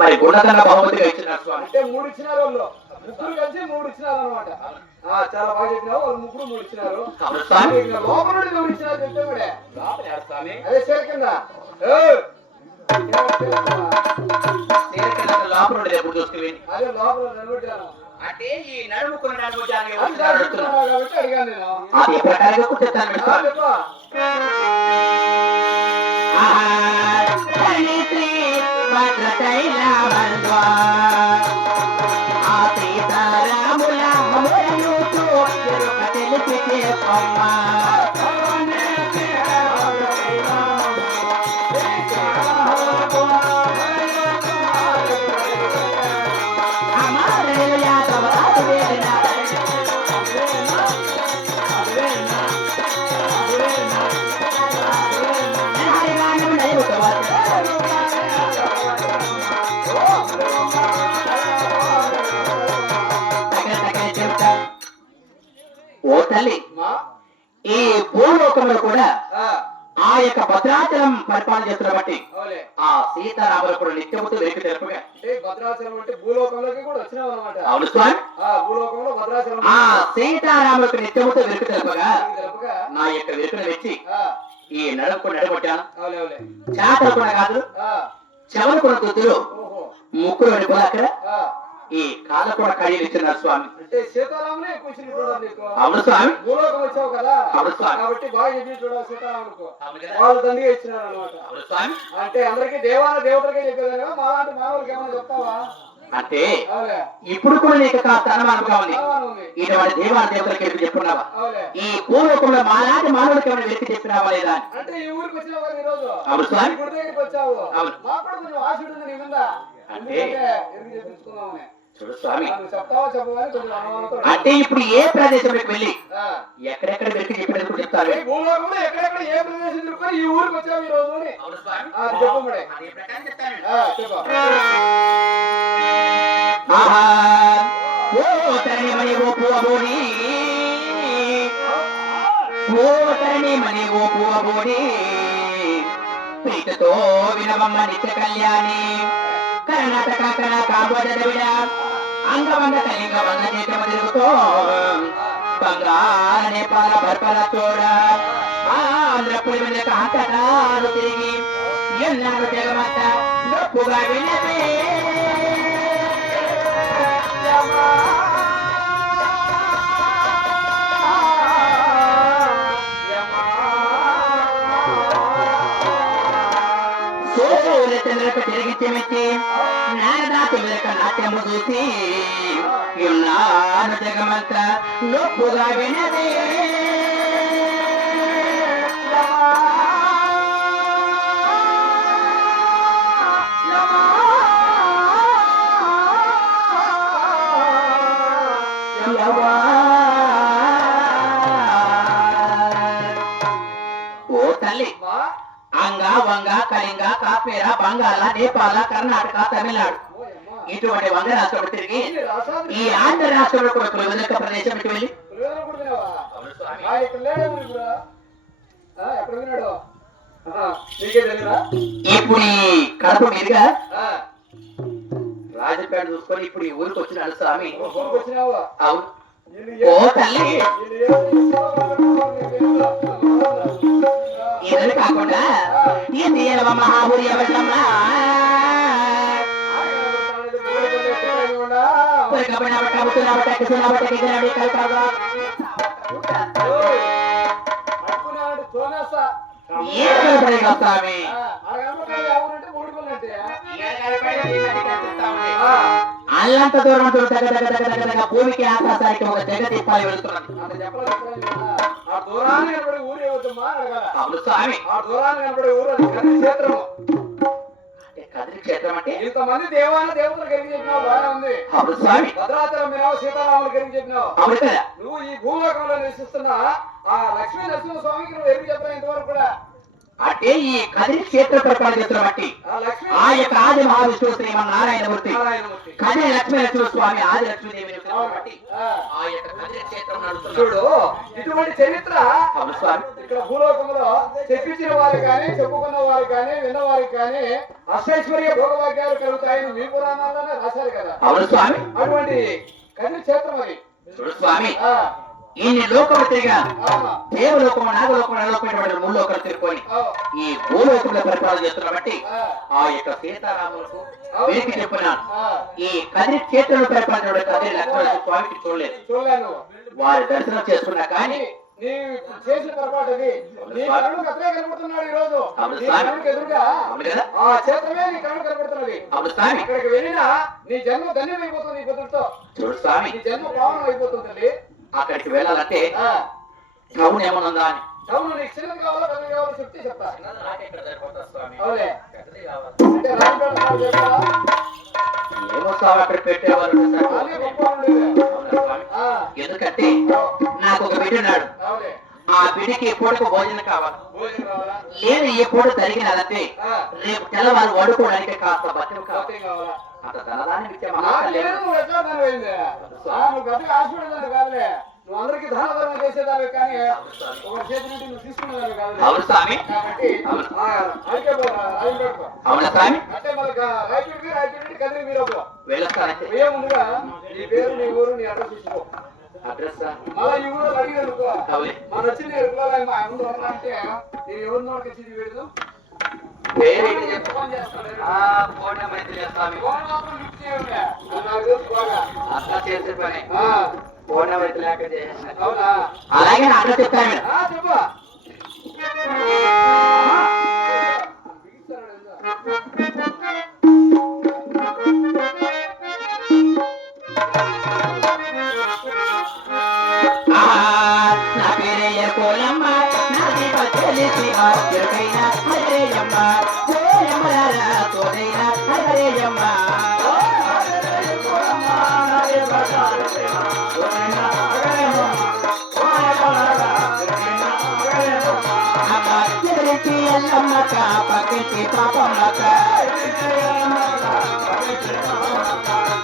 మరి గుణదన్న బహుమతిగా ఇచ్చినారు స్వామి. అంటే 3 ఇచ్చినారు వాళ్ళు, ముగ్గురు కలిసి 3 ఇచ్చినారు అనమాట. చాలా బాగా చెప్పినావు. వాళ్ళు ముగ్గురు 3 ఇచ్చినారు. లోపల నుండి ఎవరు ఇచ్చినారు చెప్తే కూడా స్వామి అదే సేర కింద లోపల నుండి ఎప్పుడు చూసుకుని అదే లోపల నిలబెట్టాను. అంటే ఈ నడుము కొన్ని కాబట్టి అడిగాను నేను. అది ప్రకారంగా కూర్చొచ్చాను ఓ తల్లి. ఈ భూలోకంలో కూడా ఆ యొక్క భద్రాచలం పరిపాలన చేస్తున్న బట్టి ఆ సీతారాములు నిత్యముతో వెలికి తెలుపగా భద్రాచలం అంటే భూలోకంలోకి కూడా వచ్చినావు అన్నమాట. అవును స్వామి. భూలోకంలో భద్రాచలం ఆ సీతారాములకు నిత్యముతో వెలికి తెలుపగా నా యొక్క వెలుకను వెచ్చి ఈ నడుకు నడగొట్టాను. చేతలు కూడా కాదు, చెవులు కూడా తుద్దులు, ముక్కులు కూడా అక్కడ ఈ కాళ్ళ కూడా కడియలు ఇచ్చినారు స్వామి. అంటే సీతారాములే కూర్చుని చూడాలి నీకు. అవును స్వామి. భూలోకం వచ్చావు కదా. అవును స్వామి. కాబట్టి బాగా చెప్పి చూడాలి సీతారాములకు. వాళ్ళు దండిగా ఇచ్చినారు అనమాట. అవును స్వామి. అంటే అందరికి దేవతలకే చెప్పేదాన్ని మాలాంటి మానవులకి ఏమైనా చెప్తావా అంటే ఇప్పుడు కూడా నీకు కాస్త అనుమానంగా ఉంది. ఇటువంటి దేవతలకి ఎప్పుడు చెప్పుకున్నావా? ఈ భూలోకంలో మాలాంటి మానవులకి ఏమైనా వెతికి చెప్పినావా లేదా? అంటే ఈ ఊరికి వచ్చినావు కదా ఈరోజు. అవును స్వామి. గుడి దగ్గరికి వచ్చావు. అవును. మాకు కూడా కొంచెం ఆశ ఉంటుంది నీ మీద. అంటే ఎందుకు చెప్పించుకున్నామని చూడు స్వామి. చెప్తావా చెప్పవాలి కొంచెం అనుమానంతో. అంటే ఇప్పుడు ఏ ప్రదేశంలోకి వెళ్ళి ఎక్కడెక్కడ వెతికి చెప్పినప్పుడు చెప్తారు. భూలోకంలో ఎక్కడెక్కడ ఏ ప్రదేశం తిరుగుకొని ఈ ఊరికి వచ్చావు ఈ రోజు అని చెప్పు మరి. చెప్పు. ఓ తరణి మణి ఓ పువ్వబోడి, ఓ తరణి మణి ఓ పువ్వబోడి, ప్రీతితో వినవమ్మ నిత్య కళ్యాణి, కర్ణాటక కళ కాబోద విడ, అంగవంద కలింగ వంద నేత్రమ తిరుగుతో, బంగాళ నేపాల బర్పల చోడ, ఆంధ్రపురి మీద కాకటాలు తిరిగి ఎన్నాడు తెగమత నొప్పుగా వినవే. చంద్రకు తిరిగి చెమిచ్చి నారదాతి వెనక నాట్యము చూసి ఉన్నాను జగమంత నొప్పుగా వినవే. ఓ తల్లి. అంగ వంగ కళింగ కాశ్మీర బంగాళ నేపాల కర్ణాటక తమిళనాడు ఇటువంటి వంద రాష్ట్రాలు తిరిగి ఈ ఆంధ్ర రాష్ట్రంలో కూడా ప్రవేశ ప్రదేశం ఇటు వెళ్ళి ఇప్పుడు ఈ కడప మీదుగా రాజపేట చూసుకొని ఇప్పుడు ఈ ఊరికి వచ్చినాడు స్వామి. అవును. ఓ తల్లి. ఇది కాకుండా ఇది మహాబూరి ఎవరమ్మా స్వామి. అల్లంత దూరం భూమికి ఆకాశానికి ఒక తెగ తిప్పాలి వెళ్తున్నది. కదిరి క్షేత్రం అంటే ఇంతమంది దేవతలు కలిగి చెప్పినావు బాగా ఉంది. భద్రాచలం వినావు, సీతారాములు కలిగి చెప్పినావు. నువ్వు ఈ భూలోకంలో నివసిస్తున్నా ఆ లక్ష్మీ నరసింహ స్వామికి నువ్వు ఎదురు చెప్పావు ఇంతవరకు కూడా. అంటే ఈ కదిరి క్షేత్ర పరిపాలన చేస్తున్న బట్టి లక్ష్మీ ఆ యొక్క ఆది మహావిష్ణువు శ్రీమన్నారాయణమూర్తి నారాయణమూర్తి కదిరి లక్ష్మీనరసింహ స్వామి ఆది లక్ష్మీదేవిని బట్టి ఆ యొక్క కదిరి క్షేత్రం నడుస్తున్నాడు. చూడు ఇటువంటి చరిత్ర అవును స్వామి. ఇక్కడ భూలోకంలో చెప్పించిన వారికి కానీ చెప్పుకున్న వారికి కానీ విన్న వారికి కానీ అష్టైశ్వర్య భోగవాక్యాలు కలుగుతాయని మీ పురాణాల్లోనే రాశారు కదా. అవును స్వామి. అటువంటి కదిరి క్షేత్రం అది. చూడు స్వామి, ఆ, ఇన్ని లోకము తిరిగాను. ఆ, దేవలోకము నాగలోకము నరలోకమైనటువంటి మూడు లోకాలు తిరుకొని ఆ, ఈ భూలోకంలో పరిపాలన చేస్తున్న బట్టి ఆ, ఆ యొక్క సీతారాములకు వీరికి చెప్పినాను. ఆ, ఈ కదిరి క్షేత్రంలో పరిపాలన కదిరి లక్ష్మణ స్వామికి చూడలేదు. చూడలేను. వారి దర్శనం చేసుకున్నా కానీ నీ చేసిన పొరపాటు అది. నీ కళ్ళకు అతనే కనబడుతున్నాడు ఈ రోజు. అవును నీ స్వామి. కళ్ళకు ఎదురుగా అవును కదా. ఆ క్షేత్రమే నీ కళ్ళు కనబడుతున్నది. అవును స్వామి. అక్కడికి వెళ్ళినా నీ జన్మ ధన్యమైపోతుంది. ఈ పొద్దుతో చూడు స్వామి, నీ జన్మ పావనం అయిపోతుంది. అక్కడికి వెళ్ళాలంటే ఆ, టౌన్ ఏమన్నా అని అవును, నీకు చిన్నది కావాలో పెద్దది కావాలో చెప్తే చెప్తా. స్వామి. అవునే అంటే రాజపేట సార్ చెప్తా. ఏమో స్వామి అక్కడ పెట్టేవారు సార్. అదే గొప్ప ఉండేది. అవునా స్వామి? ఆ, ఎందుకంటే నాకు ఒక బిడ్డ ఉన్నాడు. అవునే ఆ బిడ్డకి పూటకు భోజనం కావాలి. భోజనం కావాలా? లేదు ఈ పూట జరిగినదంటే ఆ, రేపు తెల్లవారు వాడుకోవడానికి కాస్త బట్టలు కావాలి. భోజనం కావాలా? అంత ధనదాన్ని ఇచ్చే నాకు మహాకల్యాణం. లేదు, నువ్వు ఎట్లా దాని పోయింది? నువ్వు గట్టిగా ఆశపడేదాన్ని కాదులే. నువ్వు అందరికి దాన ధర్మం చేసేదాన్ని కానీ ఒక చేతి నుండి నువ్వు తీసుకునేదాన్ని కాదులే. అవును స్వామి. కాబట్టి అయితే రాజపేటకు అవునా స్వామి. అంటే మనకు రాయచూడికి కదిరి మీరపు వెళ్ళొస్తానంటే పోయే ముందుగా నీ పేరు నీ ఊరు నీ అడ్రస్ ఇచ్చుకో. అడ్రస్ మళ్ళా ఈ ఊరు అడిగారు అవును. మన వచ్చింది ఎరుకులో మా ముందు అంటే నేను ఎవరి నోటికి ఇచ్చింది వీడు పేరేంటి చెప్పు. ఫోన్ చేస్తాను. ఫోన్ నెంబర్ అయితే చేస్తాను. ఫోన్ మాత్రం లిఫ్ట్ చేయండి. అది నాకు తెలుసు బాగా. అట్లా చేసే పని. ఆ, ఫోన్ నెంబర్ అయితే లేక చేసేస్తాను. అవునా? అలాగే నా అడ్రస్ చెప్తాను మీరు. చెప్పు. నా పేరయ్య కోయమ్మ నాది తెలిసి ఎరుకైనా హరేయమ్మ కోయమ్మలారా తోడైనా హరేయమ్మ ఎల్లమ్మక పక్కటి పాపమ్మక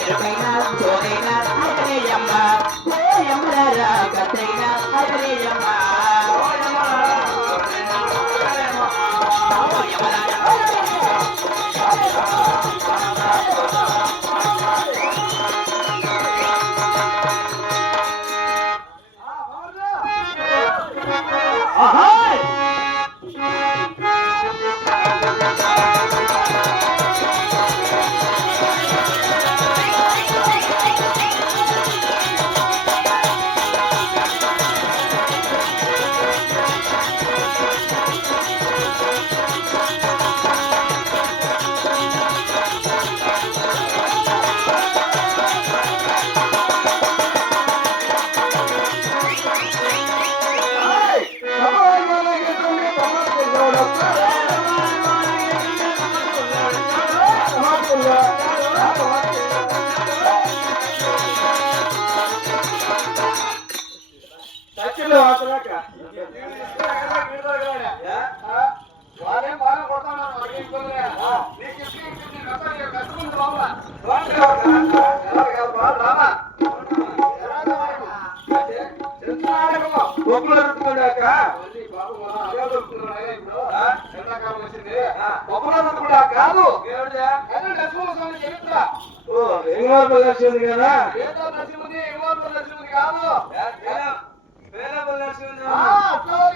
ఎరుకైనా తోడైనా హరేయమ్మ కోయమ్మలారా గతైనా హరేయమ్మ వారేం బాగా కొడతాను కాదు చరిత్ర నరసింహుడు కదా నరసింహుడి కాదు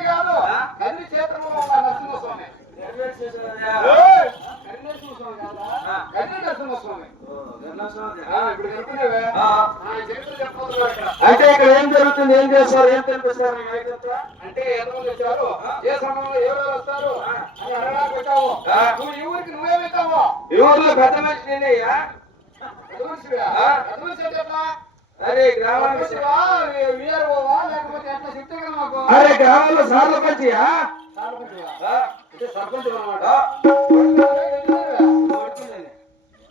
కాదు కదిరి క్షేత్రంలో ఉన్న నరసింహస్వామి కదిరి నరసింహస్వామి ఇప్పుడు చెప్తున్నావే చరిత్ర చెప్పుకుంటున్నావు ఇక్కడ. అంటే ఇక్కడ ఏం జరుగుతుంది, ఏం చేస్తారు, ఏం తెలిపిస్తారు? అంటే ఎంతమంది వచ్చారు, ఏ సమయంలో ఎవరు వస్తారు అని అడగడానికి వచ్చావు. నువ్వు ఈ ఊరికి నువ్వే వెళ్తావు. ఈ ఊర్లో పెద్ద మనిషి నేనయ్యా. పెద్ద మనిషివా? పెద్ద మనిషి అంటే ఎట్లా? అరే గ్రామానికి మనిషివా? వీఆర్ఓవా? లేకపోతే ఎట్లా చెప్తే కదా మాకు. అరే గ్రామంలో సార్లు పంచియా సర్పంచివా? అంటే సర్పంచ్ అన్నమాట.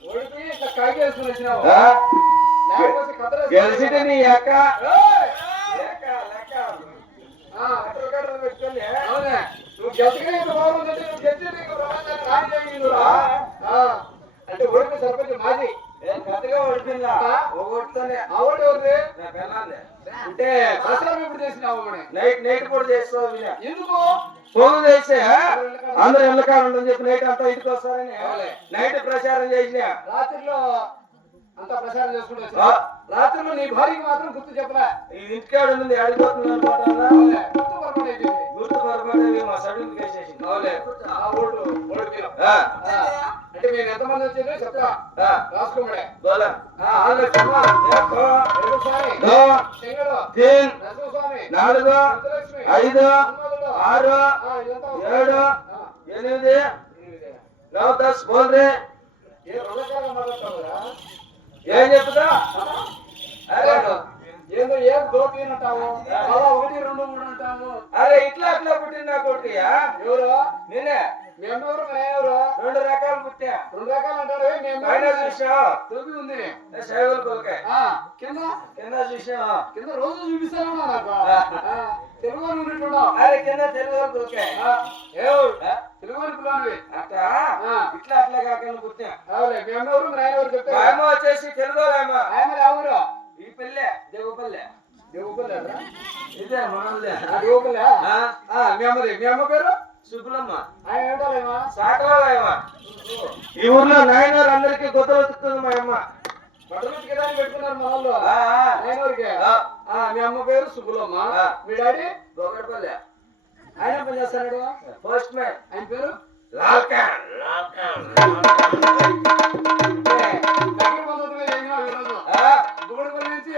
ఓడిపి ఇట్లా కాగేసుకుని వచ్చినావు. లేకపోతే కథ గెలిచితే నీ అక్క అవునే నువ్వు గెలిచిన ఇంత బాగుందంటే నువ్వు గెలిచిన నీకు ప్రపంచాన్ని రాని చేయగలరా? అంటే ఓడిపోయి సర్పంచ్ మాది పెద్దగా ఓడిపోయిందా ఓడితోనే ఆ ఓటు ఎవరిది? నా పిల్లలే. అంటే ప్రచారం ఎప్పుడు చేసినావు మరి? నైట్ కూడా చేస్తావు వినా. ఎందుకు ఫోన్ చేస్తే అందరు ఇళ్ళకాడ ఉండని చెప్పి నైట్ అంతా ఇంటికి వస్తారని నైట్ ప్రచారం చేసిన. రాత్రిలో అంతా ప్రచారం చేసుకుంటూ వచ్చా? రాత్రిలో నీ భార్యకి మాత్రం గుర్తు చెప్పలే? ఈ ఇంటికాడ ఉంది ఆడిపోతుంది అనుకుంటా. గుర్తు పొరపాటు అయిపోయింది. గుర్తు పొరపాటు మా సర్టిఫికేట్ చేసింది. అవులే ఆ ఓటు ఓడిపోయాం. ఆ, అంటే మేము ఎంతమంది వచ్చిందో చెప్తా ఆ, రాసుకోమడే. బోలా. ఆంధ్ర స్వామి, ఏకో, స్వామి, దో, చెంగడు, తీన్, నరసింహస్వామి, 4, ముత్తులక్ష్మి, 5, హనుమంతుడు, 6, ఇదంతా 7, 8, 9, 10 బోల్ రే. ఏ రొల్లకాగా మాట్లాడతావురా? ఏం చెప్తా? అరే ఏందో ఏం దోపినంటావు? అలా 1, 2, 3 అంటావు. అరే ఇట్లా అట్లా పుట్టిన నా కొడుకుయా. ఎవరు? నేనే మేమెవరు? మేమెవరు? 2 రకాలు పుట్టా. 2 రకాలు అంటారు. పైన మేము చూసా తొలి ఉంది. సైకిల్ కొలకాయ కింద కింద చూసా. కింద రోజు చూపిస్తాను నాకు. తెలుగు ఉన్నట్టున్నావు. అరే కింద తెలుగు కొలకాయ తెలుగు పిల్లవి అట్లా ఇట్లా అట్లా కాకుండా పుట్టా. అవులే మేమెవరు? మేమెవరు మా చెప్తా. అమ్మ వచ్చేసి తెలుగు అమ్మ. ఆయన ఎవరు? ఈ పల్లె దేవుపల్లె దేవుపల్లేరా? ఇదే మనల్దే. దేవుపల్లె. మీ అమ్మది. మీ అమ్మ పేరు? శుభ్రమ్మ. ఆయన ఏంటాలేమా? సాకలాయమ్మ. ఈ ఊర్లో నాయనవారు అందరికి గొప్పలు వస్తుంది మా అమ్మ. బట్టలు ఉతికేదానికి పెట్టుకున్నారు మా వాళ్ళు. ఆ, ఆ, ఆయనవరికి. ఆ. మీ అమ్మ పేరు సుబ్బులమ్మ. మీ డాడీ? బొగడపల్లె. ఆయన పని చేస్తాడు. Post man. ఆయన పేరు? లాల్కాన్. దగ్గర బంధుత్వమే అయినావు ఈరోజు. ఆ, దువ్వడపల్లి నుంచి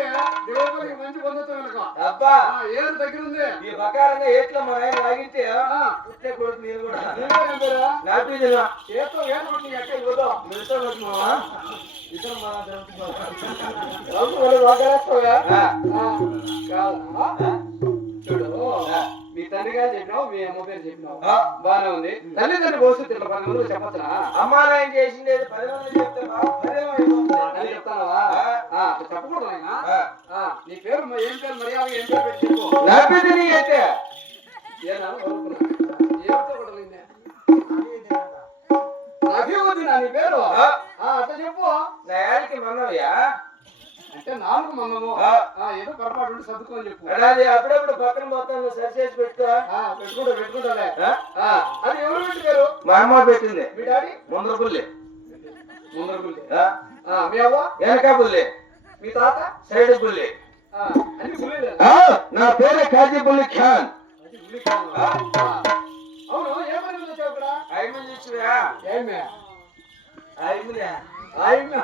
దేవుడిపల్లికి మంచి బంధుత్వం వెళ్ళక. అబ్బా ఏరు దగ్గర ఉంది. ఈ బకారంగా ఎట్లా మా ఆయన లాగితే పుట్టే కొడుకు నేను కూడా నీ పేరు ఏం పేరు? నాటి దిన చేత్తో ఏరు కొట్టి ఎక్క ఇవ్వదు. మిగతా కొడుకున్నావా ఇద్దరు మన రోజు వాళ్ళు వాకరేస్తావా? ఆ. కాదా? చూడు మీ తండ్రి గారు చెప్పినావు, మీ అమ్మ పేరు చెప్పినావు. ఆ. బాగానే ఉంది. తల్లిదండ్రి భవిష్యత్తు ఇట్లా 10 మంది చెప్పచ్చునా? అమ్మానాయన చేసింది 10 మంది చెప్తే అని చెప్తానవా? చెప్పకూడదు ఆయన. నీ పేరు ఏం పేరు? మర్యాద ఏం పేరు పెట్టి చెప్పు. నాటి దిని అయితే ఏనా వరుకున్నా? ఏమిటో కూడా నిన్నే. అభివృద్ధినా నీ పేరు? అట్లా చెప్పు. నా యాడికి మనవయ్యా. అంటే 4 మందము. ఆ. ఏదో పొరపాటు ఉండి సర్దుకోని చెప్పు. అది అప్పుడప్పుడు పక్కన పోతాను సరి చేసి పెట్టుకో. పెట్టుకుంటాలే. ఆ? అది ఎవరు పెట్టారు? మా అమ్మ పెట్టింది. మీ డాడీ? ముందర పుల్లి. ముందర పుల్లి. ఆ? మీ అవ్వ? వెనక పుల్లి. మీ తాత? సైడ్ పుల్లి. అన్ని పుల్లి. నా పేరు కాజీ పుల్లి ఖాన్. అవును ఏ పని మీద వచ్చావు ఇక్కడ? ఐదు మంది ఇచ్చివా? ఏమే ఐదు ఆయన